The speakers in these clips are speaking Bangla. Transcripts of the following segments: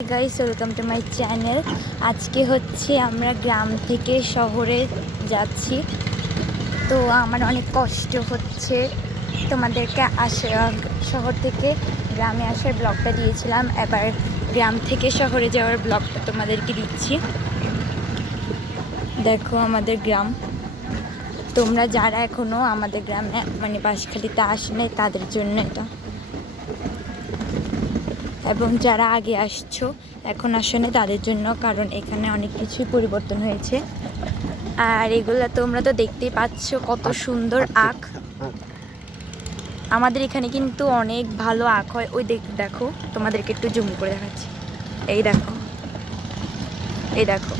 Guys, welcome to my channel. আজকে হচ্ছে আমরা গ্রাম থেকে শহরে যাচ্ছি, তো আমার অনেক কষ্ট হচ্ছে। তোমাদেরকে শহর থেকে গ্রামে আসার ব্লগটা দিয়েছিলাম, এবার গ্রাম থেকে শহরে যাওয়ার ব্লগটা তোমাদেরকে দিচ্ছি। দেখো আমাদের গ্রাম। তোমরা যারা এখনও আমাদের গ্রামে মানে বাঁশখালীতে আসেনি তাদের জন্য এটা, এবং যারা আগে আসছো এখন আসেনি তাদের জন্য, কারণ এখানে অনেক কিছুই পরিবর্তন হয়েছে। আর এগুলো তোমরা তো দেখতেই পাচ্ছ কত সুন্দর আখ। আমাদের এখানে কিন্তু অনেক ভালো আখ হয়। ওই দেখো, তোমাদেরকে একটু জুম করে দেখাচ্ছি। এই দেখো, এই দেখো,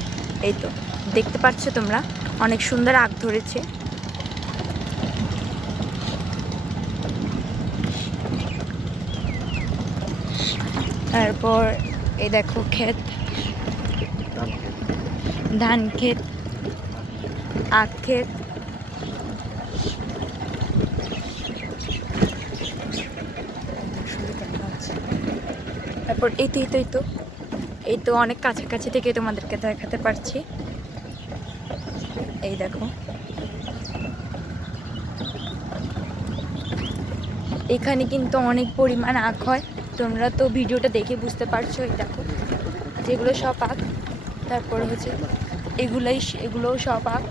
এই তো দেখতে পাচ্ছ তোমরা, অনেক সুন্দর আখ ধরেছে। তারপর এই দেখো ক্ষেত, ধান ক্ষেত, আখ ক্ষেত। তারপর এই তো অনেক কাছাকাছি থেকে তোমাদেরকে দেখাতে পারছি। এই দেখো, এখানে কিন্তু অনেক পরিমাণ আখ হয়। তোমরা তো ভিডিওটা দেখে বুঝতে পারছো। এই দেখো, যেগুলো সব আখ। তারপরে হচ্ছে এগুলোও সব আখ।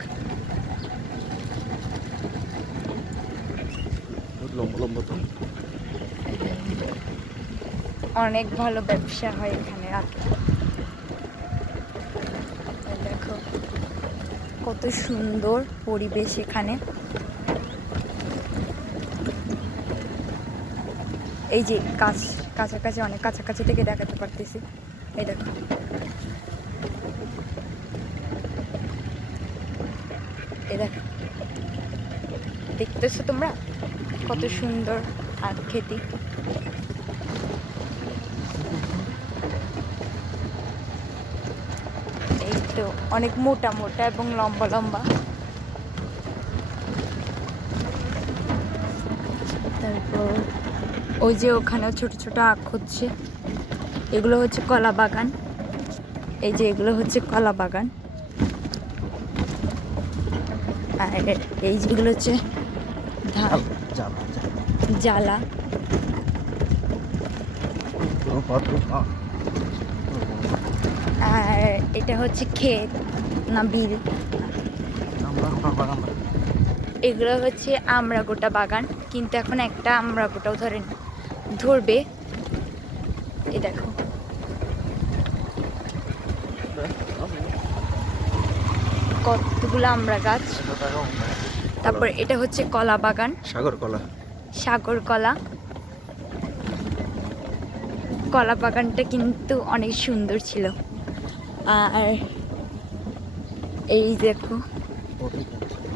অনেক ভালো ব্যবসা হয় এখানে আখে। দেখো কত সুন্দর পরিবেশ এখানে। এই যে কাছাকাছি, অনেক কাছাকাছি থেকে দেখাতে পারতেছি। এই দেখো, এই দেখো, দেখতেছো তোমরা কত সুন্দর আখ খেতি। এই তো অনেক মোটা মোটা এবং লম্বা লম্বা। তারপর ওই যে ওখানেও ছোট ছোট আখ হচ্ছে, এগুলো হচ্ছে কলা বাগান। এই যে এগুলো হচ্ছে কলা বাগান। আর এই যেগুলো হচ্ছে জ্বালা। আর এটা হচ্ছে ক্ষেত না বিল। এগুলো হচ্ছে আমড়াগোটা বাগান, কিন্তু এখন একটা আমড়াগোটাও ধরবে। এই দেখো, কতগুলো আমড়া গাছ। তারপর এটা হচ্ছে কলা বাগান, সাগর কলা। কলা বাগানটা কিন্তু অনেক সুন্দর ছিল। আর এই দেখো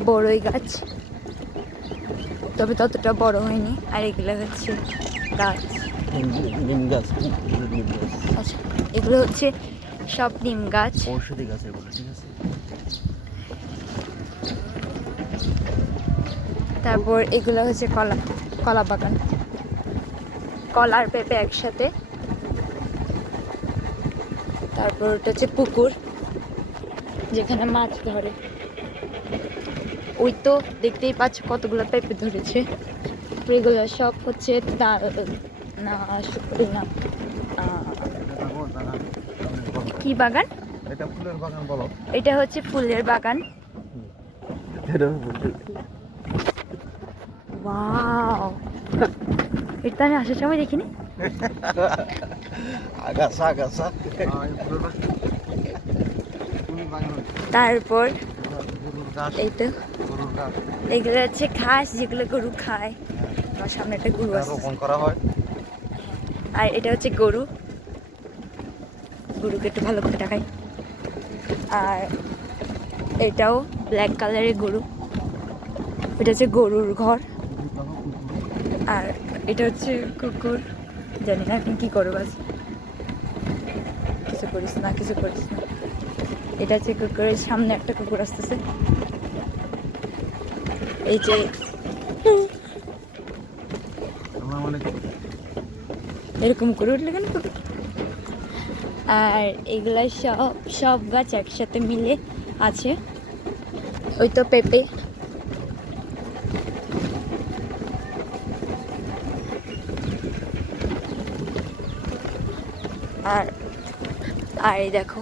বড়ই গাছ, তবে ততটা বড় হয়নি। আর এগুলো হচ্ছে গাছ, নিম গাছ। আচ্ছা, এগুলো হচ্ছে সব নিম গাছ, ঔষধি গাছ এগুলো, ঠিক আছে। তারপর এগুলো হচ্ছে কলা বাগান, কলার পেঁপে একসাথে। তারপর ওটা হচ্ছে পুকুর যেখানে মাছ ধরে। ওই তো দেখতেই পাচ্ছ কতগুলো পেঁপে ধরেছে। এগুলো সব হচ্ছে কি বাগান? এটা ফুলের বাগান বলো। এটা হচ্ছে ফুলের বাগান। ওয়াও, এটা আমি আসার সময় দেখিনি। তারপর এই তো এগুলো হচ্ছে ঘাস, যেগুলো গরু খায়। আমার সামনে একটা গরু আছে, আর এটা হচ্ছে গরুকে একটু ভালো করে দেখাই। আর এটাও ব্ল্যাক কালারের গরু, এটা হচ্ছে গরুর ঘর। আর এটা হচ্ছে কুকুর, জানি না এখন কি করবো, বাস কিছু করিস না। এটা হচ্ছে কুকুরের সামনে একটা কুকুর আসতেছে। এই যে এরকম করে উঠলে কেন কুকুর। আর এগুলা সব গাছ একসাথে মিলে আছে। ওই তো পেঁপে, আর আর এই দেখো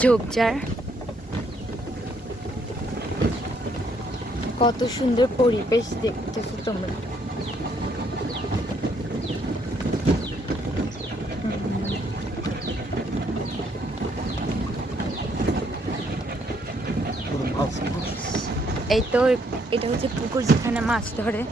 ঝোপঝাড়, কত সুন্দর পরিবেশ দেখতেছো তোমরা। এই তো এটা হচ্ছে পুকুর যেখানে মাছ ধরে।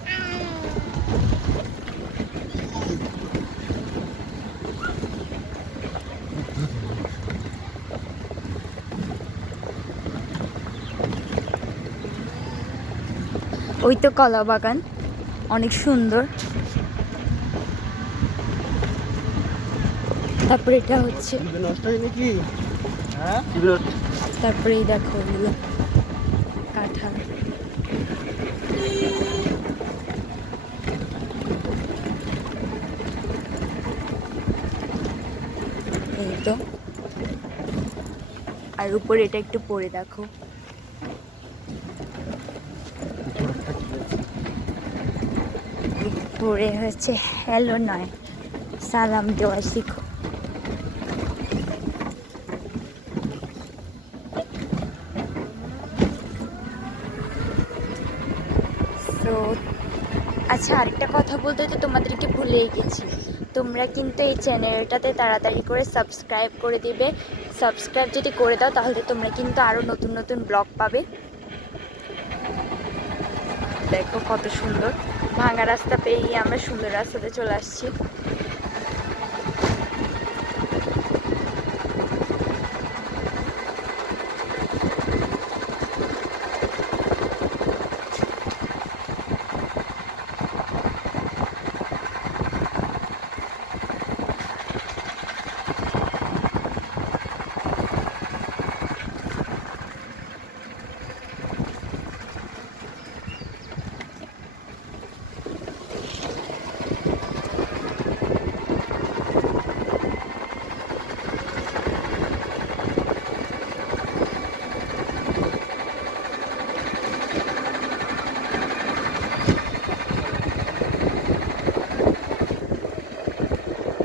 ওই তো কলা বাগান, অনেক সুন্দর। তারপরে এটা হচ্ছে, তারপরে এই দেখো এগুলো কাঁঠাল। এই তো, আর উপরে এটা একটু পরে দেখো। পরে হচ্ছে হ্যালো নয়, সালাম দেওয়া শিখো। তো আচ্ছা, আরেকটা কথা বলতে তো তোমাদেরকে ভুলেই গেছি, তোমরা কিন্তু এই চ্যানেলটাতে তাড়াতাড়ি করে সাবস্ক্রাইব করে দিবে। সাবস্ক্রাইব যদি করে দাও তাহলে তোমরা কিন্তু আরও নতুন নতুন ব্লগ পাবে। দেখো কত সুন্দর, ভাঙা রাস্তা পেরিয়ে আমরা সুন্দর রাস্তাতে চলে আসছি।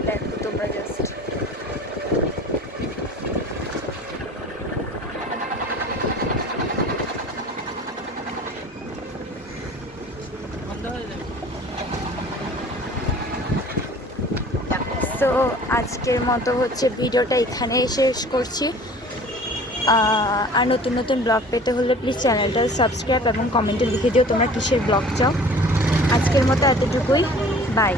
দেখো তোমরা জাস্ট, তো আজকের মতো হচ্ছে ভিডিওটা এখানে শেষ করছি। আর নতুন নতুন ব্লগ পেতে হলে প্লিজ চ্যানেলটা সাবস্ক্রাইব এবং কমেন্টে লিখে দিও তোমরা কিসের ব্লগ চাও। আজকের মতো এতটুকুই, বাই।